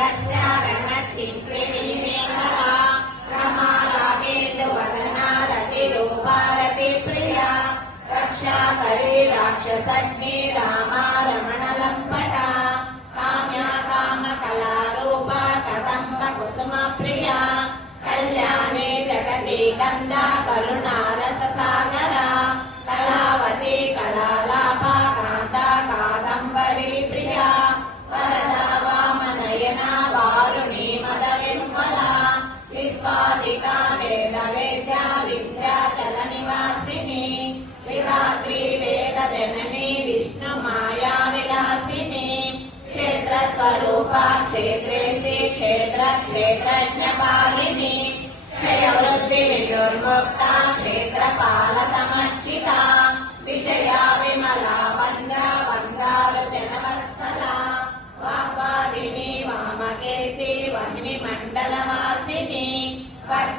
रणत्तिङ्क्रिणीमेखला रमालाकेन्दुवदना रतिरूपारतिप्रिया रक्षाकरी राक्षसग्नि रामा रमणलम्पटा काम्या कामकलारूपा कदम्बकुसुमप्रिया कल्याणी जगति गन्धा करुणारससागरा कलावती कलालापा कान्ता कादम्बरी प्रिया वरदा वामनयना वारुणी मदविह्वला विश्वादिका वेदवेद्या विद्याचलनिवासिनी विधात्री वेदजननी विष्णुमाया विलासिनी क्षेत्रस्वरूपा क्षेत्रेशी क्षेत्रज्ञपालिनी क्षयवृद्धिविदुर्मुक्ता क्षेत्रपालसमर्चिता